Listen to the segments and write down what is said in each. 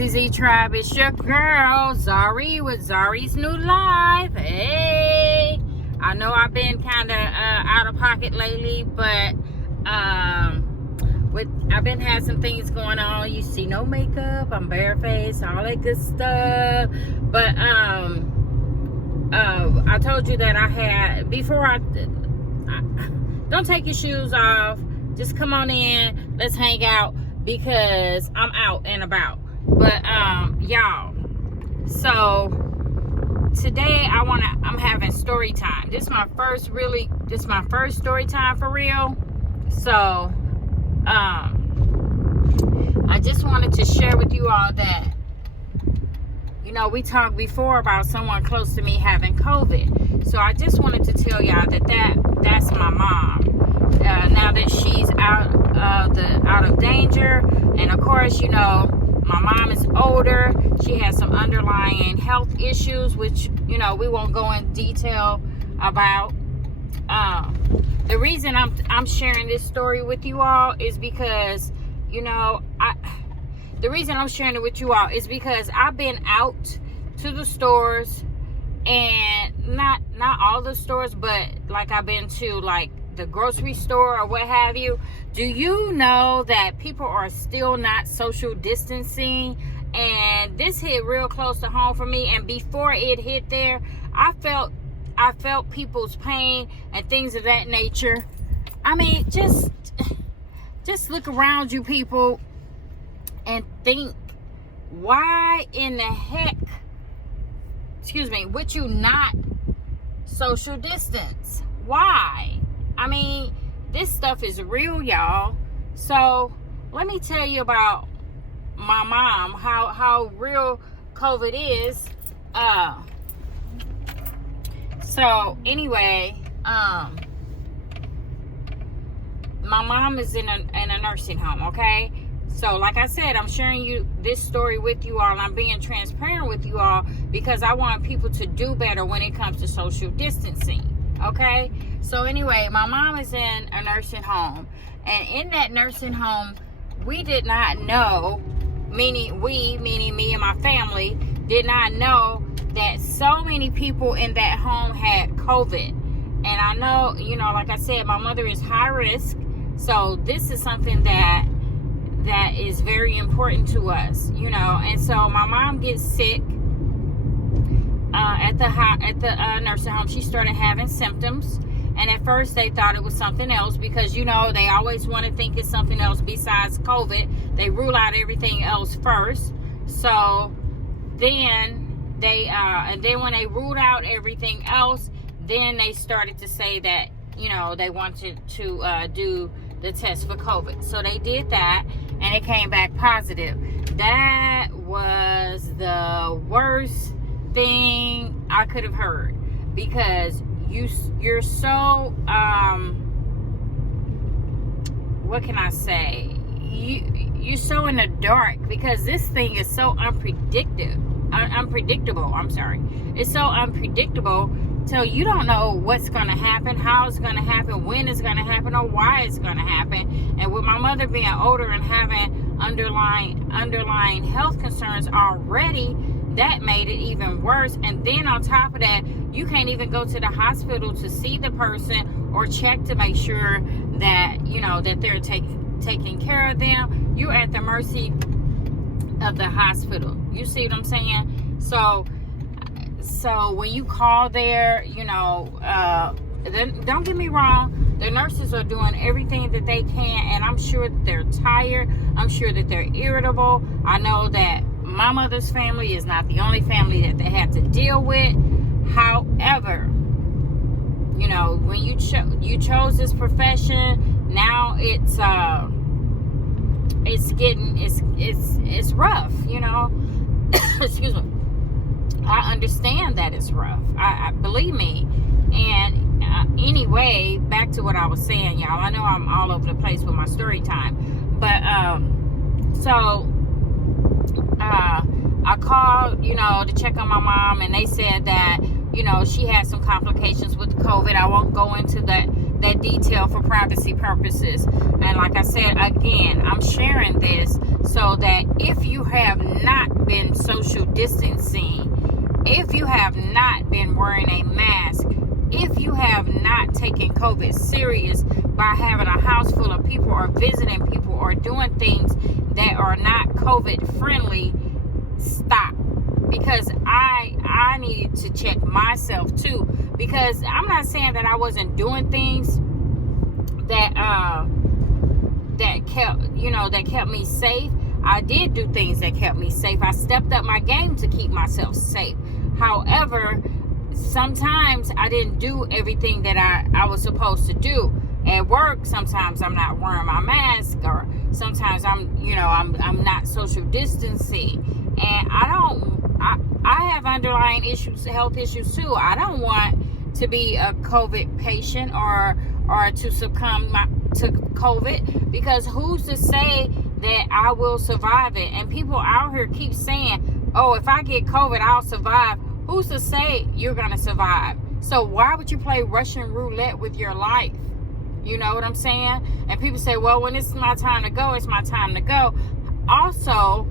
ZZ Tribe, it's your girl Zari with Zari's New Life. Hey, I know I've been kind of out of pocket lately, but I've been having some things going on. You see, no makeup, I'm barefaced, all that good stuff. But I told you that I had don't take your shoes off. Just come on in, let's hang out, because I'm out and about. But y'all, so today I'm having story time. This is my first story time for real. So I just wanted to share with you all that, you know, we talked before about someone close to me having COVID. So I just wanted to tell y'all that's my mom. Now that she's out of danger, and of course, you know, my mom is older. She has some underlying health issues, which, you know, we won't go in detail about. The reason I'm sharing this story with you all is because, you know, the reason I'm sharing it with you all is because I've been out to the stores, and not all the stores, but like I've been to like the grocery store or what have you. Do you know that people are still not social distancing? And this hit real close to home for me. And before it hit there, I felt people's pain and things of that nature. I mean, just look around you, people, and think, why in the heck, would you not social distance? Why? I mean, this stuff is real, y'all. So let me tell you about my mom, how real COVID is. So anyway, my mom is in a nursing home, okay? So like I said, I'm sharing you this story with you all. I'm being transparent with you all because I want people to do better when it comes to social distancing. Okay, so anyway, my mom is in a nursing home, and in that nursing home, we did not know, meaning me and my family, did not know that so many people in that home had COVID. And I know, you know, like I said, my mother is high risk, so this is something that is very important to us, you know. And so my mom gets sick. At the nursing home, she started having symptoms, and at first they thought it was something else, because, you know, they always want to think it's something else besides COVID. They rule out everything else first. So then and then when they ruled out everything else, then they started to say that, you know, they wanted to do the test for COVID. So they did that, and it came back positive. That was the worst thing I could have heard, because you're so what can I say, you're so in the dark, because this thing is so unpredictable. It's so unpredictable till you don't know what's going to happen, how it's going to happen, when it's going to happen, or why it's going to happen. And with my mother being older and having underlying health concerns already, that made it even worse. And then on top of that, you can't even go to the hospital to see the person or check to make sure that, you know, that they're taking care of them. You're at the mercy of the hospital. You see what I'm saying? So when you call there, you know, don't get me wrong, the nurses are doing everything that they can, and I'm sure that they're tired. I'm sure that they're irritable. I know that my mother's family is not the only family that they have to deal with. However, you know, when you chose this profession, now it's rough, you know. Excuse me. I understand that it's rough. I believe me. And anyway, back to what I was saying, y'all. I know I'm all over the place with my story time, but I called, you know, to check on my mom, and they said that, you know, she had some complications with COVID. I won't go into that detail for privacy purposes. And like I said, again, I'm sharing this so that if you have not been social distancing, if you have not been wearing a mask, if you have not taken COVID serious by having a house full of people or visiting people or doing things that are not COVID friendly, stop. Because I needed to check myself too. Because I'm not saying that I wasn't doing things that kept me safe. I did do things that kept me safe. I stepped up my game to keep myself safe. However, sometimes I didn't do everything that I was supposed to do. At work, sometimes I'm not wearing my mask, or sometimes I'm not social distancing. And I have underlying issues, health issues too. I don't want to be a COVID patient or to succumb to COVID, because who's to say that I will survive it? And people out here keep saying, oh, if I get COVID, I'll survive. Who's to say you're going to survive? So why would you play Russian roulette with your life? You know what I'm saying? And people say, well, when it's my time to go, it's my time to go. Also,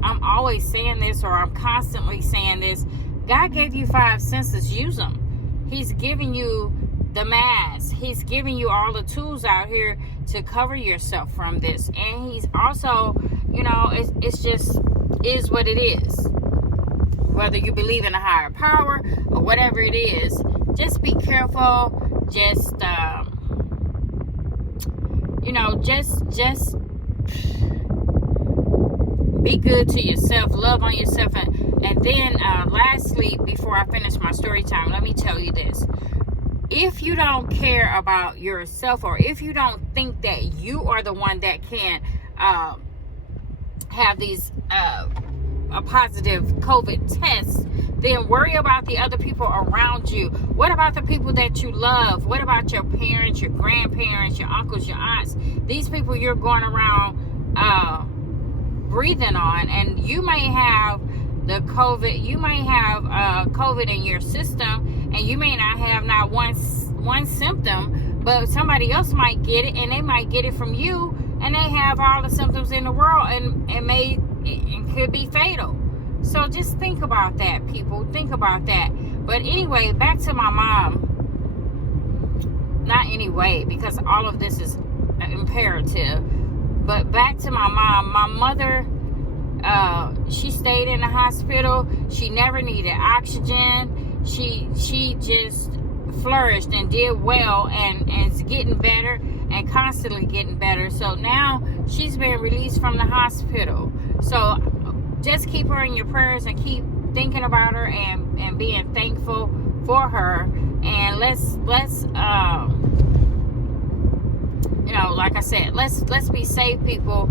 I'm always saying this, or I'm constantly saying this. God gave you 5 senses. Use them. He's giving you the mask. He's giving you all the tools out here to cover yourself from this. And he's also, it's just is what it is. Whether you believe in a higher power or whatever it is, just be careful. Just be good to yourself, love on yourself. And then lastly, before I finish my story time, let me tell you this. If you don't care about yourself, or if you don't think that you are the one that can have these a positive COVID test, then worry about the other people around you. What about the people that you love? What about your parents, your grandparents, your uncles, your aunts? These people you're going around breathing on, and you may have the COVID. You may have COVID in your system, and you may not have not one symptom, but somebody else might get it, and they might get it from you, and they have all the symptoms in the world, and it could be fatal. So just think about that, people. Think about that. But anyway, back to my mom. Not anyway, because all of this is imperative. But back to my mom. My mother, she stayed in the hospital. She never needed oxygen. She just flourished and did well, and is getting better and constantly getting better. So now she's been released from the hospital. So just keep her in your prayers and keep thinking about her and being thankful for her. And let's like I said, let's be safe, people.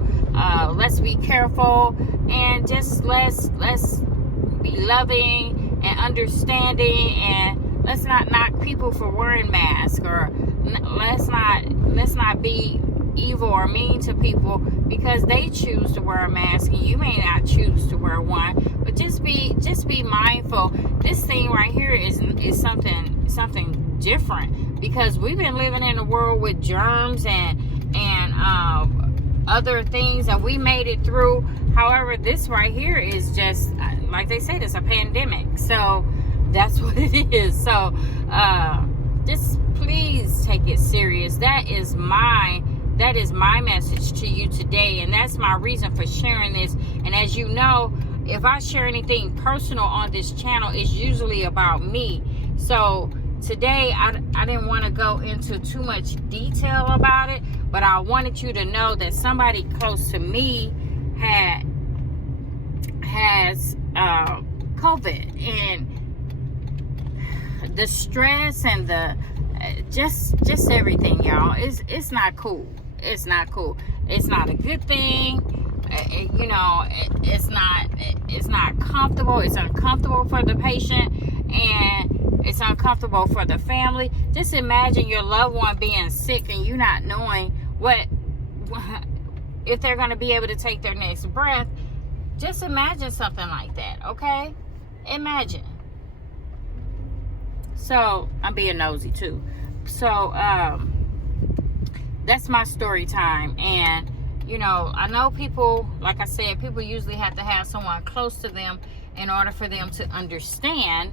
Let's be careful, and just let's be loving and understanding, and let's not knock people for wearing masks, or let's not be evil or mean to people because they choose to wear a mask and you may not choose to wear one. But just be mindful. This thing right here is something different, because we've been living in a world with germs and other things, and we made it through. However, this right here is just like they said, it's a pandemic. So that's what it is. So just please take it serious. That is my message to you today, and that's my reason for sharing this. And as you know, if I share anything personal on this channel, it's usually about me. So today I didn't want to go into too much detail about it, but I wanted you to know that somebody close to me has COVID, and the stress and the just everything, y'all. It's not cool. It's not cool. It's not a good thing. It's not comfortable. It's uncomfortable for the patient, and it's uncomfortable for the family. Just imagine your loved one being sick and you not knowing if they're going to be able to take their next breath. Just imagine something like that, okay? Imagine. So I'm being nosy too, So that's my story time. And you know, I know people, like I said, people usually have to have someone close to them in order for them to understand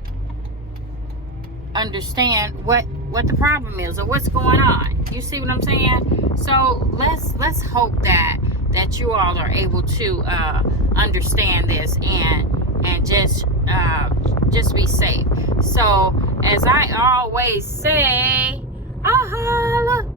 what the problem is or what's going on. You see what I'm saying? So let's hope that you all are able to understand this and just be safe. So as I always say,